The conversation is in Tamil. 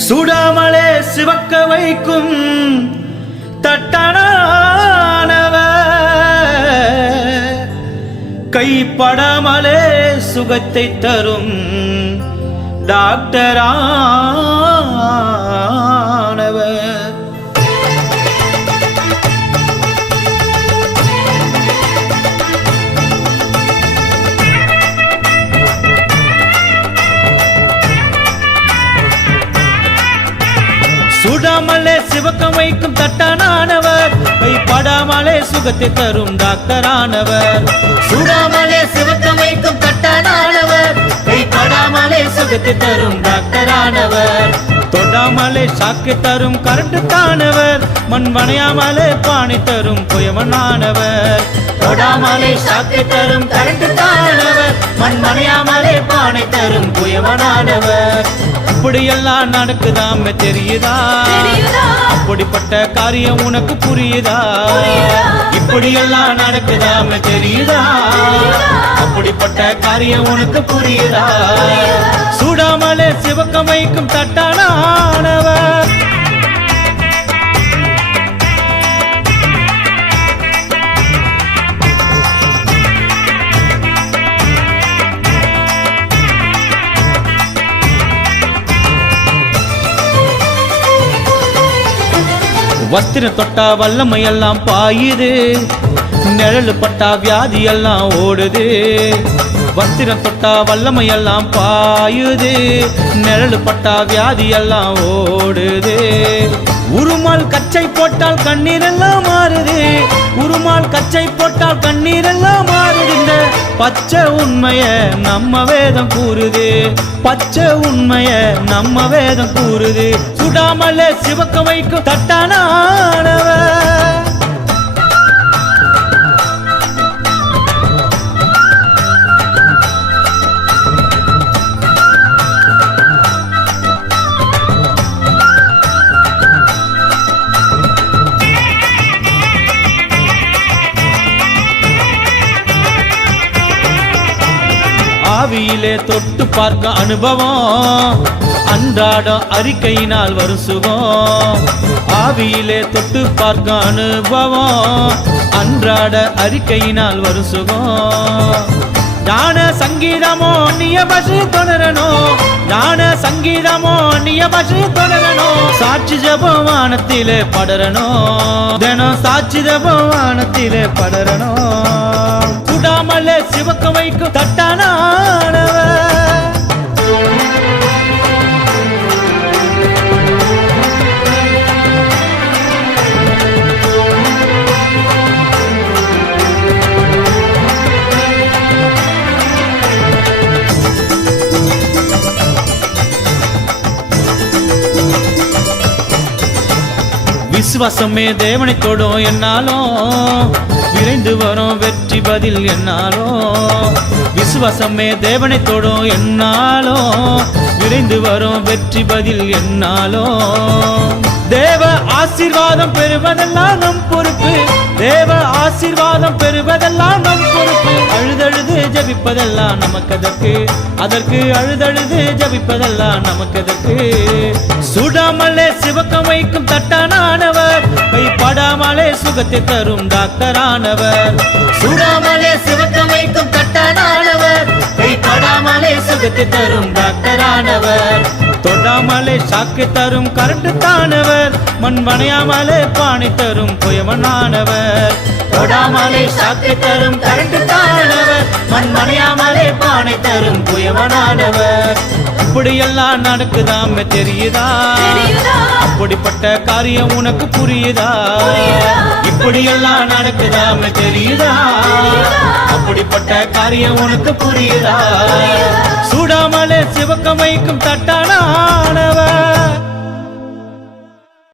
சுடாமலே சிவக்க வைக்கும் தட்டனானவ கைப்படாமலே சுகத்தை தரும் டாக்டரானவ சுடாமலே சிவக்க வைக்கும் தட்டனானவர் கைப்படாமலே சுகத்தை தரும் டாக்டரானவர் சுடாமலே சிவக்க வைக்கும் தட்டனானவர் கைப்படாமலே சுகத்தை தரும் டாக்டரானவர் தொடாமலே சாக்கு தரும் கரண்ட் தானவர் மண் வணையாமலே பானை தரும் புயவனானவர் தொடாமலே சாக்கு தரும் கரண்ட் தானவர் மண் மணையாமலே பானை தரும் புயவனானவர் இப்படியெல்லாம் நடக்குதாம தெரியுதா அப்படிப்பட்ட காரியம் உனக்கு புரியுதா இப்படியெல்லாம் நடக்குதாம தெரியுதா அப்படிப்பட்ட காரியம் உனக்கு புரியுதா சுடாமலே சிவக்க வைக்கும் தட்டானவர் வஸ்திரம் தொட்டா வல்லமையெல்லாம் பாயுது நிழல் பட்டா வியாதி எல்லாம் ஓடுது வஸ்திரம் தொட்டா வல்லமையெல்லாம் பாயுது நிழல் பட்டா வியாதி எல்லாம் ஓடுது உருமால் கச்சை போட்டால் கண்ணீர் எல்லாம் மாறுது உருமால் கச்சை போட்டால் கண்ணீர் எல்லாம் மாறுது இந்த பச்சை உண்மைய நம்ம வேதம் கூறுது பச்சை உண்மைய நம்ம வேதம் கூறுது சுடாமலே சிவக்க வைக்கும் தட்டானவர் ஆவியிலே தொட்டு பார்க்க அனுபவம் அன்றாடம் அறிக்கையினால் வரும் சுகம் ஆவியிலே தொட்டு பார்க்க அனுபவம் அன்றாட அறிக்கையினால் வரும் சுகம் ஞான சங்கீதமோ அந்நிய பாஷை தொடரணும் ஞான சங்கீதமோ அந்நிய பாஷை தொடரணும் சாட்சி ஜபம் வானத்திலே படரணும் தினம் சாட்சி ஜபம் வானத்திலே படரணும் சுடாமலே சிவக்க வைக்கும் தட்டானவர் விசுவாசமே தேவனை தொடும் என்னாலும் விரைந்து வரும் வெற்றி பதில் என்னாலும் விசுவாசமே தேவனை தொடும் என்னாலும் விரைந்து வரும் வெற்றி பதில் என்னாலும் தேவ ஆசீர்வாதம் பெறுவதெல்லாம் நம் பொறுப்பு தேவ ஆசீர்வாதம் பெறுவதெல்லாம் நம் பொறுப்பு அழுதழுது ஜபிப்பதெல்லாம் நமக்கு அதற்கு அழுதழுது ஜபிப்பதெல்லாம் நமக்கு சுடாமலே சிவக்க வைக்கும் தட்டானவர் கைப்படாமலே சுகத்தை தரும் டாக்டரானவர் சுடாமலே சிவக்க வைக்கும் தட்டனானவர் கைப்படாமலே சுகத்தை தரும் டாக்டரானவர் தொடாமலே சாக்கு தரும் கரண்ட் தானவர் மண் வணையாமலே பானை தரும் புயவனானவர் தொடாமலே சாக்கு தரும் கரண்ட் தானவர் மண் மணையாமலே பானை தரும் புயவனானவர் இப்படியெல்லாம் நடக்குதாம தெரியுதா அப்படிப்பட்ட காரியம் உனக்கு புரியுதா இப்படியெல்லாம் நடக்குதாம தெரியுதா அப்படிப்பட்ட காரியம் உனக்கு புரியுதா சுடாமலே சிவக்க வைக்கும் தட்டானவர்